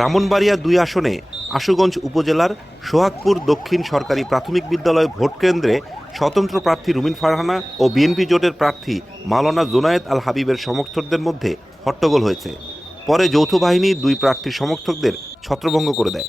ব্রাহ্মণবাড়িয়া ২ আসনে আশুগঞ্জ উপজেলার সোহাগপুর দক্ষিণ সরকারি প্রাথমিক বিদ্যালয় ভোটকেন্দ্রে স্বতন্ত্র প্রার্থী রুমিন ফারহানা ও বিএনপি জোটের প্রার্থী মাওলানা জোনায়েদ আল হাবিবের সমর্থকদের মধ্যে হট্টগোল হয়েছে। পরে যৌথ বাহিনী দুই প্রার্থীর সমর্থকদের ছত্রভঙ্গ করে দেয়।